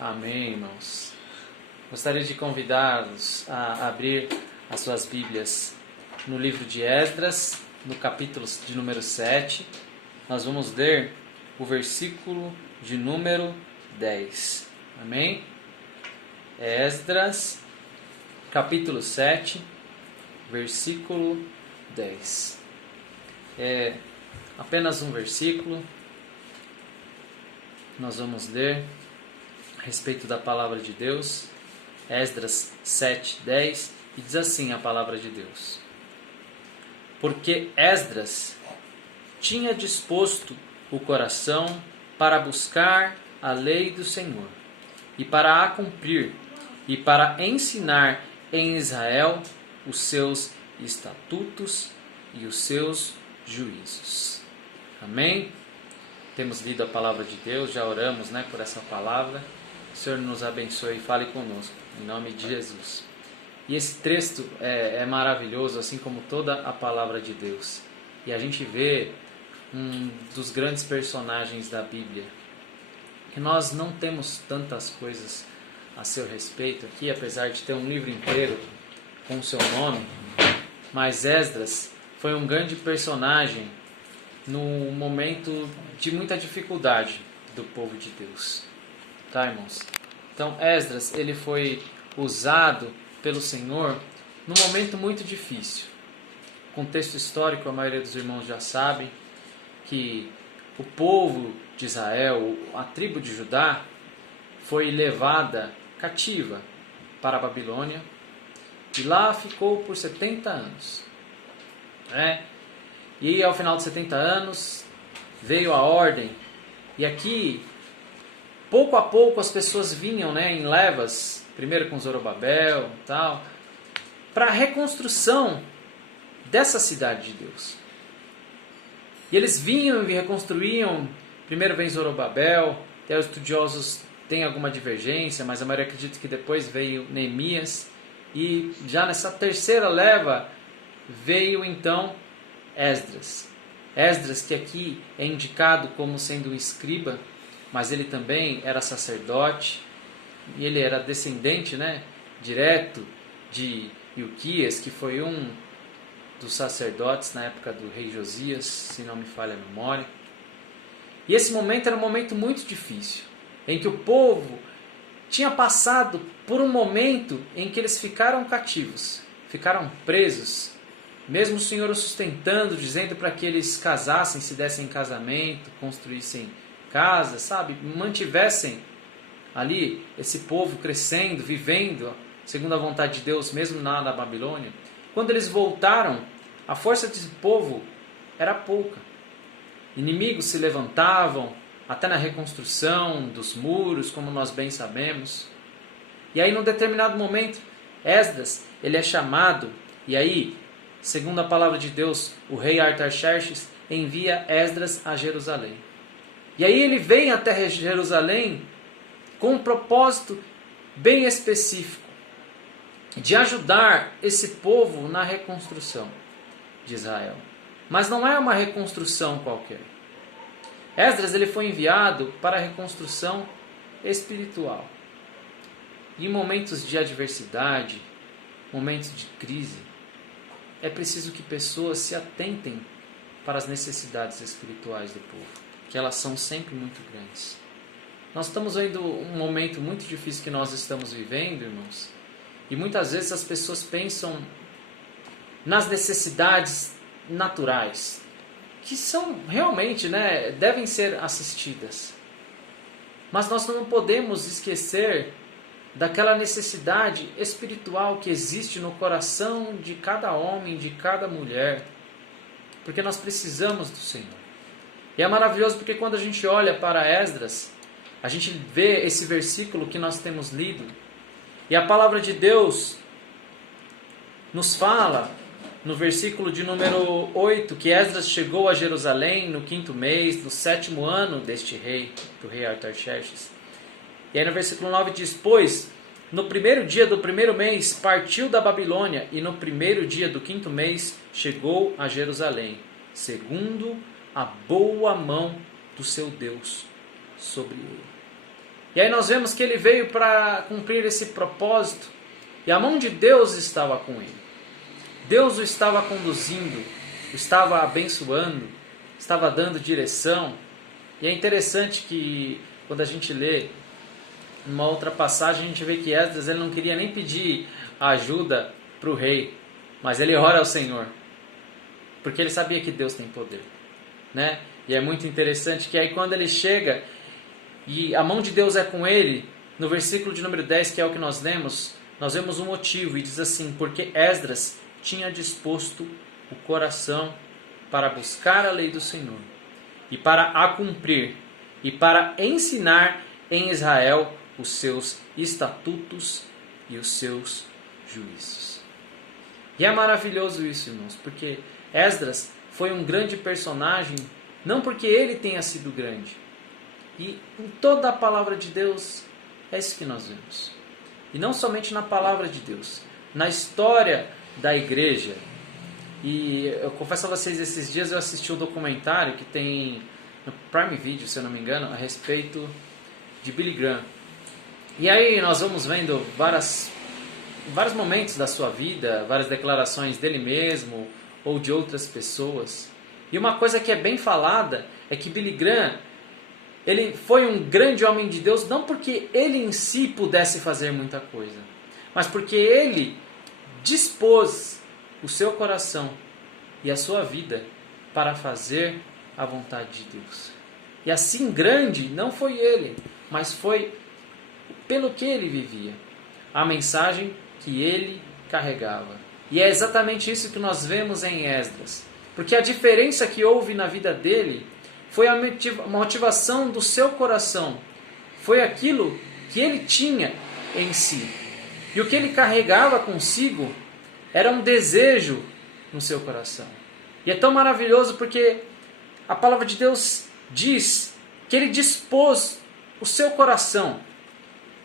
Amém, irmãos. Gostaria de convidá-los a abrir as suas Bíblias no livro de Esdras, no capítulo de número 7. Nós vamos ler o versículo de número 10. Amém? Esdras, capítulo 7, versículo 10. É apenas um versículo. Nós vamos ler a respeito da palavra de Deus. Esdras 7, 10. E diz assim a palavra de Deus: Porque Esdras tinha disposto o coração para buscar a lei do Senhor, e para a cumprir, e para ensinar em Israel os seus estatutos e os seus juízos. Amém? Temos lido a palavra de Deus, já oramos, por essa palavra. O Senhor nos abençoe e fale conosco, em nome de Jesus. E esse texto é maravilhoso, assim como toda a palavra de Deus. E a gente vê um dos grandes personagens da Bíblia. E nós não temos tantas coisas a seu respeito aqui, apesar de ter um livro inteiro com o seu nome. Mas Esdras foi um grande personagem no momento de muita dificuldade do povo de Deus. Tá, irmãos? Então, Esdras, ele foi usado pelo Senhor num momento muito difícil. Contexto histórico, a maioria dos irmãos já sabe que o povo de Israel, a tribo de Judá, foi levada cativa para a Babilônia e lá ficou por 70 anos. E ao final de 70 anos veio a ordem, e aqui pouco a pouco as pessoas vinham em levas, primeiro com Zorobabel e tal, para a reconstrução dessa cidade de Deus. E eles vinham e reconstruíam. Primeiro vem Zorobabel, até os estudiosos têm alguma divergência, mas a maioria acredita que depois veio Neemias. E já nessa terceira leva veio então Esdras. Esdras, que aqui é indicado como sendo um escriba, mas ele também era sacerdote, e ele era descendente direto de Ilquias, que foi um dos sacerdotes na época do rei Josias, se não me falha a memória. E esse momento era um momento muito difícil, em que o povo tinha passado por um momento em que eles ficaram cativos, ficaram presos, mesmo o Senhor os sustentando, dizendo para que eles casassem, se dessem em casamento, construíssem casas, mantivessem ali esse povo crescendo, vivendo segundo a vontade de Deus, mesmo na Babilônia. Quando eles voltaram, a força desse povo era pouca. Inimigos se levantavam, até na reconstrução dos muros, como nós bem sabemos. E aí, num determinado momento, Esdras, ele é chamado, e aí, segundo a palavra de Deus, o rei Artaxerxes envia Esdras a Jerusalém. E aí ele vem até Jerusalém com um propósito bem específico, de ajudar esse povo na reconstrução de Israel. Mas não é uma reconstrução qualquer. Esdras, ele foi enviado para a reconstrução espiritual. E em momentos de adversidade, momentos de crise, é preciso que pessoas se atentem para as necessidades espirituais do povo, que elas são sempre muito grandes. Nós estamos vendo um momento muito difícil que nós estamos vivendo, irmãos, e muitas vezes as pessoas pensam nas necessidades naturais, que são realmente, devem ser assistidas. Mas nós não podemos esquecer daquela necessidade espiritual que existe no coração de cada homem, de cada mulher, porque nós precisamos do Senhor. E é maravilhoso porque quando a gente olha para Esdras, a gente vê esse versículo que nós temos lido, e a palavra de Deus nos fala, no versículo de número 8, que Esdras chegou a Jerusalém no 5º mês, do 7º ano deste rei, do rei Artaxerxes. E aí no versículo 9 diz: Pois, no 1º dia do 1º mês, partiu da Babilônia, e no 1º dia do 5º mês, chegou a Jerusalém, segundo a boa mão do seu Deus sobre ele. E aí nós vemos que ele veio para cumprir esse propósito. E a mão de Deus estava com ele. Deus o estava conduzindo, o estava abençoando, estava dando direção. E é interessante que quando a gente lê numa outra passagem, a gente vê que Esdras ele não queria nem pedir ajuda para o rei, mas ele ora ao Senhor, porque ele sabia que Deus tem poder, né? E é muito interessante que aí quando ele chega e a mão de Deus é com ele, no versículo de número 10, que é o que nós lemos, nós vemos um motivo, e diz assim: porque Esdras tinha disposto o coração para buscar a lei do Senhor, e para a cumprir, e para ensinar em Israel os seus estatutos e os seus juízos. E é maravilhoso isso, irmãos, porque Esdras foi um grande personagem, não porque ele tenha sido grande. E em toda a palavra de Deus, é isso que nós vemos. E não somente na palavra de Deus, na história da igreja. E eu confesso a vocês, esses dias eu assisti um documentário que tem no Prime Video, se eu não me engano, a respeito de Billy Graham. E aí nós vamos vendo vários momentos da sua vida, várias declarações dele mesmo ou de outras pessoas. E uma coisa que é bem falada é que Billy Graham, ele foi um grande homem de Deus não porque ele em si pudesse fazer muita coisa, mas porque ele dispôs o seu coração e a sua vida para fazer a vontade de Deus. E assim grande não foi ele, mas foi pelo que ele vivia, a mensagem que ele carregava. E é exatamente isso que nós vemos em Esdras. Porque a diferença que houve na vida dele foi a motivação do seu coração. Foi aquilo que ele tinha em si. E o que ele carregava consigo era um desejo no seu coração. E é tão maravilhoso porque a palavra de Deus diz que ele dispôs o seu coração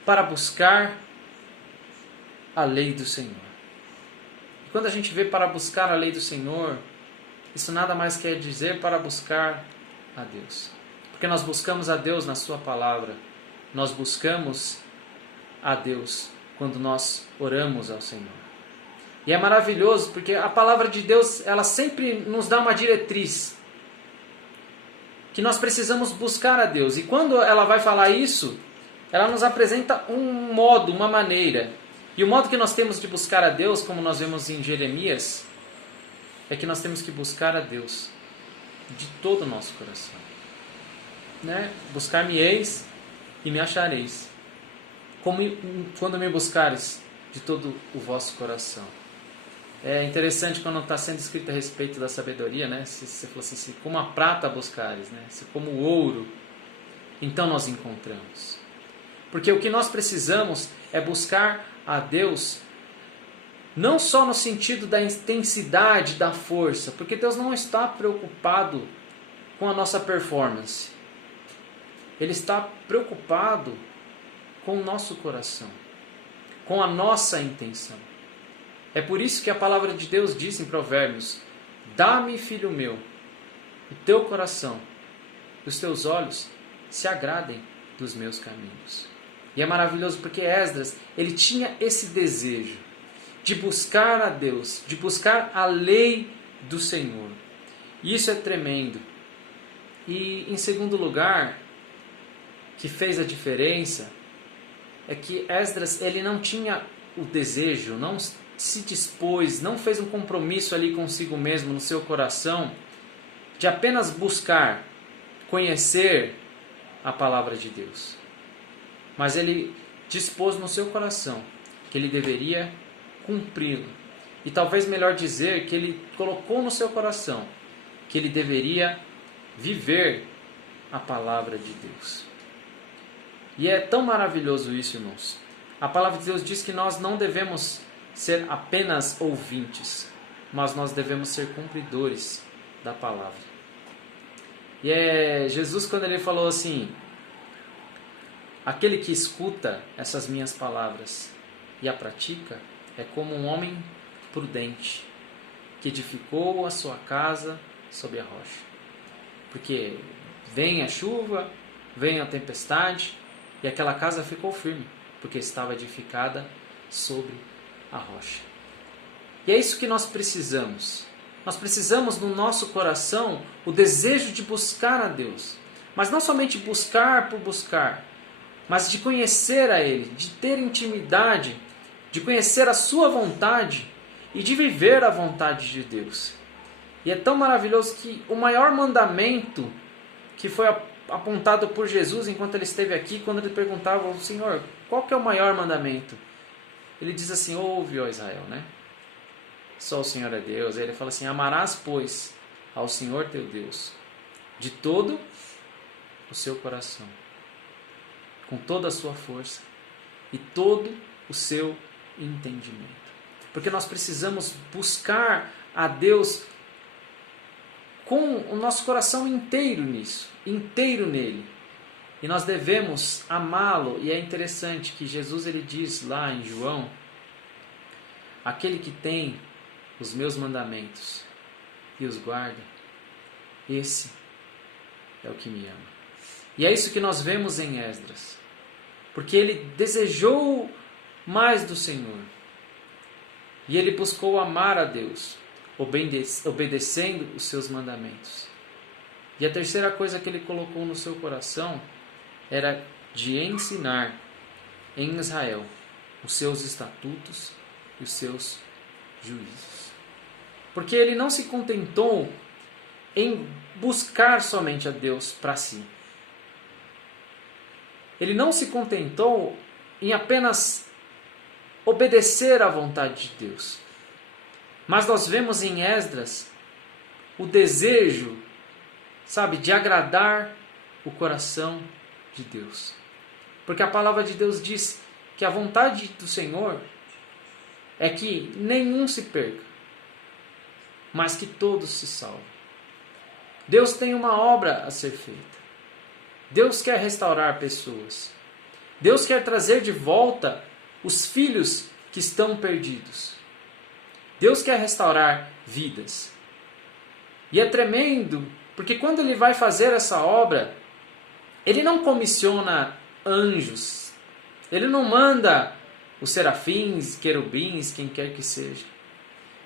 para buscar a lei do Senhor. E quando a gente vê para buscar a lei do Senhor, isso nada mais quer dizer para buscar a Deus. Porque nós buscamos a Deus na sua palavra. Nós buscamos a Deus quando nós oramos ao Senhor. E é maravilhoso porque a palavra de Deus, ela sempre nos dá uma diretriz. Que nós precisamos buscar a Deus. E quando ela vai falar isso, ela nos apresenta um modo, uma maneira. E o modo que nós temos de buscar a Deus, como nós vemos em Jeremias, é que nós temos que buscar a Deus de todo o nosso coração. Né? Buscar-me-eis e me achareis. Quando me buscares de todo o vosso coração. É interessante quando está sendo escrito a respeito da sabedoria, né? Se você fosse assim, como a prata buscares, né? Se como o ouro, então nós encontramos. Porque o que nós precisamos é buscar a Deus não só no sentido da intensidade, da força, porque Deus não está preocupado com a nossa performance. Ele está preocupado com o nosso coração, com a nossa intenção. É por isso que a palavra de Deus diz em Provérbios: dá-me, filho meu, o teu coração, e os teus olhos se agradem dos meus caminhos. E é maravilhoso porque Esdras, ele tinha esse desejo de buscar a Deus, de buscar a lei do Senhor. E isso é tremendo. E em segundo lugar, que fez a diferença, é que Esdras, ele não tinha o desejo, não se dispôs, não fez um compromisso ali consigo mesmo, no seu coração, de apenas buscar, conhecer a palavra de Deus. Mas ele dispôs no seu coração que ele deveria cumpri-lo. E talvez melhor dizer que ele colocou no seu coração que ele deveria viver a palavra de Deus. E é tão maravilhoso isso, irmãos. A palavra de Deus diz que nós não devemos ser apenas ouvintes, mas nós devemos ser cumpridores da palavra. E é Jesus quando ele falou assim: aquele que escuta essas minhas palavras e a pratica é como um homem prudente que edificou a sua casa sobre a rocha. Porque vem a chuva, vem a tempestade, E aquela casa ficou firme, porque estava edificada sobre a rocha. E é isso que nós precisamos. Nós precisamos no nosso coração o desejo de buscar a Deus. Mas não somente buscar por buscar, mas de conhecer a Ele, de ter intimidade, de conhecer a sua vontade e de viver a vontade de Deus. E é tão maravilhoso que o maior mandamento que foi apontado por Jesus enquanto ele esteve aqui, quando ele perguntava ao Senhor, qual que é o maior mandamento? Ele diz assim, ouve, ó Israel, né? Só o Senhor é Deus. Aí ele fala assim, amarás, pois, ao Senhor teu Deus, de todo o seu coração, com toda a sua força e todo o seu entendimento. Porque nós precisamos buscar a Deus com o nosso coração inteiro nisso, inteiro nele. E nós devemos amá-lo. E é interessante que Jesus ele diz lá em João, aquele que tem os meus mandamentos e os guarda, esse é o que me ama. E é isso que nós vemos em Esdras. Porque ele desejou mais do Senhor. E ele buscou amar a Deus, obedecendo os seus mandamentos. E a terceira coisa que ele colocou no seu coração era de ensinar em Israel os seus estatutos e os seus juízos. Porque ele não se contentou em buscar somente a Deus para si. Ele não se contentou em apenas obedecer à vontade de Deus. Mas nós vemos em Esdras o desejo, de agradar o coração de Deus. Porque a palavra de Deus diz que a vontade do Senhor é que nenhum se perca, mas que todos se salvem. Deus tem uma obra a ser feita. Deus quer restaurar pessoas. Deus quer trazer de volta os filhos que estão perdidos. Deus quer restaurar vidas. E é tremendo, porque quando Ele vai fazer essa obra, Ele não comissiona anjos. Ele não manda os serafins, querubins, quem quer que seja.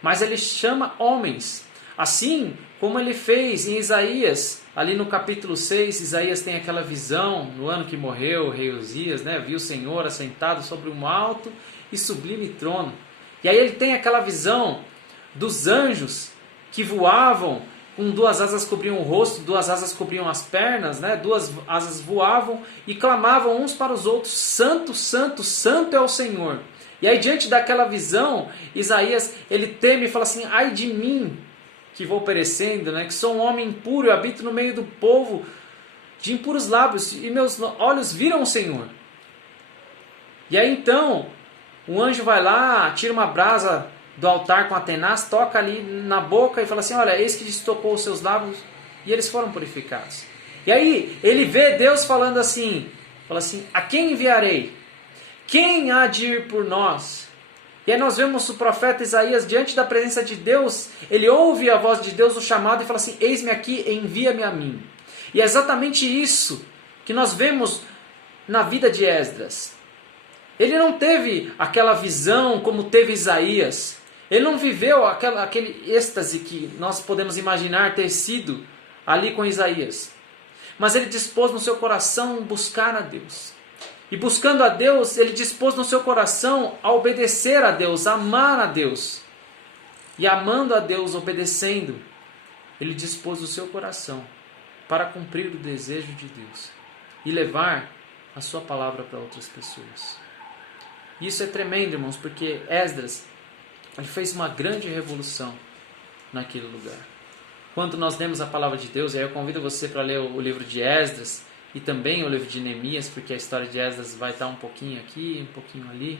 Mas Ele chama homens. Assim como Ele fez em Isaías, ali no capítulo 6, Isaías tem aquela visão, no ano que morreu o rei Uzias, viu o Senhor assentado sobre um alto e sublime trono. E aí ele tem aquela visão dos anjos que voavam, com duas asas cobriam o rosto, duas asas cobriam as pernas, duas asas voavam e clamavam uns para os outros, santo, santo, santo é o Senhor. E aí diante daquela visão, Isaías ele teme e fala assim, ai de mim, que vou perecendo, que sou um homem impuro e habito no meio do povo de impuros lábios, e meus olhos viram o Senhor. E aí então, o anjo vai lá, tira uma brasa do altar com a tenaz, toca ali na boca e fala assim, olha, eis que destocou os seus lábios, e eles foram purificados. E aí, ele vê Deus falando assim, a quem enviarei? Quem há de ir por nós? E aí nós vemos o profeta Isaías diante da presença de Deus, ele ouve a voz de Deus, o chamado, e fala assim, eis-me aqui, envia-me a mim. E é exatamente isso que nós vemos na vida de Esdras. Ele não teve aquela visão como teve Isaías. Ele não viveu aquele êxtase que nós podemos imaginar ter sido ali com Isaías. Mas ele dispôs no seu coração buscar a Deus. E buscando a Deus, ele dispôs no seu coração a obedecer a Deus, a amar a Deus. E amando a Deus, obedecendo, ele dispôs o seu coração para cumprir o desejo de Deus e levar a sua palavra para outras pessoas. Isso é tremendo, irmãos, porque Esdras ele fez uma grande revolução naquele lugar. Quando nós lemos a palavra de Deus, aí eu convido você para ler o livro de Esdras e também o livro de Neemias, porque a história de Esdras vai estar um pouquinho aqui, um pouquinho ali.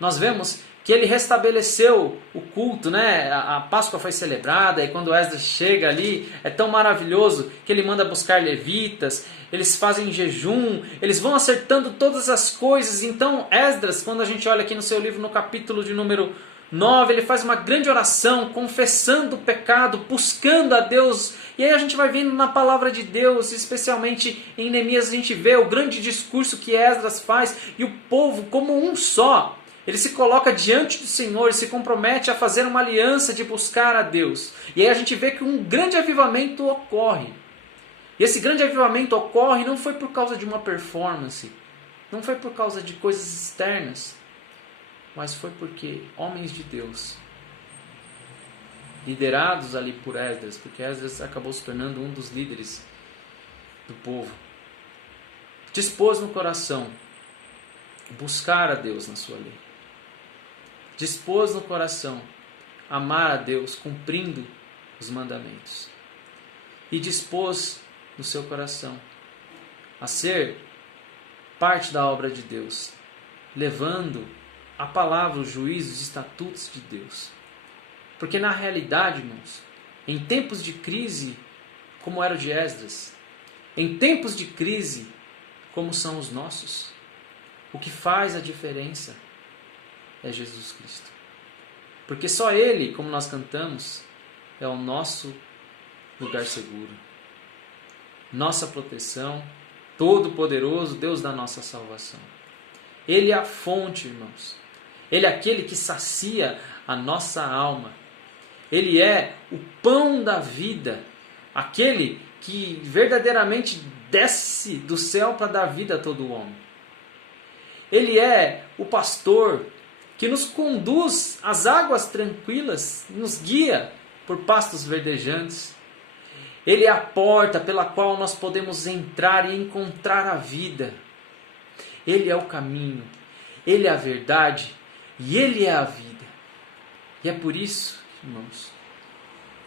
Nós vemos que ele restabeleceu o culto, A Páscoa foi celebrada, e quando Esdras chega ali, é tão maravilhoso que ele manda buscar levitas, eles fazem jejum, eles vão acertando todas as coisas. Então Esdras, quando a gente olha aqui no seu livro, no capítulo de número 9, ele faz uma grande oração, confessando o pecado, buscando a Deus. E aí a gente vai vendo na palavra de Deus, especialmente em Neemias, a gente vê o grande discurso que Esdras faz, e o povo como um só. Ele se coloca diante do Senhor e se compromete a fazer uma aliança de buscar a Deus. E aí a gente vê que um grande avivamento ocorre. E esse grande avivamento ocorre não foi por causa de uma performance, não foi por causa de coisas externas, mas foi porque homens de Deus, liderados ali por Esdras, porque Esdras acabou se tornando um dos líderes do povo, dispôs no coração buscar a Deus na sua lei. Dispôs no coração amar a Deus cumprindo os mandamentos. E dispôs no seu coração a ser parte da obra de Deus, levando a palavra, os juízos, os estatutos de Deus. Porque na realidade, irmãos, em tempos de crise, como era o de Esdras, em tempos de crise, como são os nossos, o que faz a diferença é Jesus Cristo. Porque só Ele, como nós cantamos, é o nosso lugar seguro, nossa proteção, Todo-Poderoso, Deus da nossa salvação. Ele é a fonte, irmãos. Ele é aquele que sacia a nossa alma. Ele é o pão da vida, aquele que verdadeiramente desce do céu para dar vida a todo homem. Ele é o pastor que nos conduz às águas tranquilas, nos guia por pastos verdejantes. Ele é a porta pela qual nós podemos entrar e encontrar a vida. Ele é o caminho, Ele é a verdade e Ele é a vida. E é por isso, irmãos,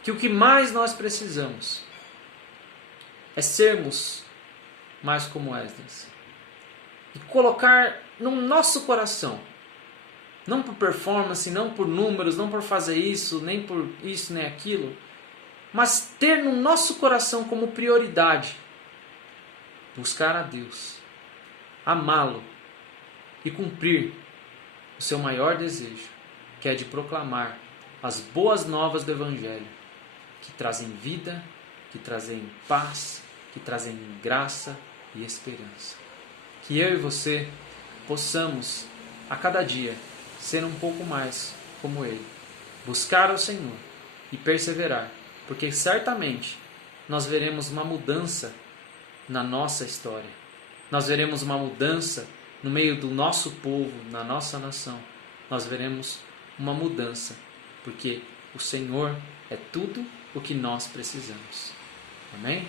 que o que mais nós precisamos é sermos mais como Esdras. E colocar no nosso coração, não por performance, não por números, não por fazer isso, nem por isso, nem aquilo, mas ter no nosso coração como prioridade buscar a Deus, amá-lo e cumprir o seu maior desejo, que é de proclamar as boas novas do Evangelho, que trazem vida, que trazem paz, que trazem graça e esperança. Que eu e você possamos, a cada dia, ser um pouco mais como Ele, buscar ao Senhor e perseverar, porque certamente nós veremos uma mudança na nossa história. Nós veremos uma mudança no meio do nosso povo, na nossa nação. Nós veremos uma mudança, porque o Senhor é tudo o que nós precisamos. Amém?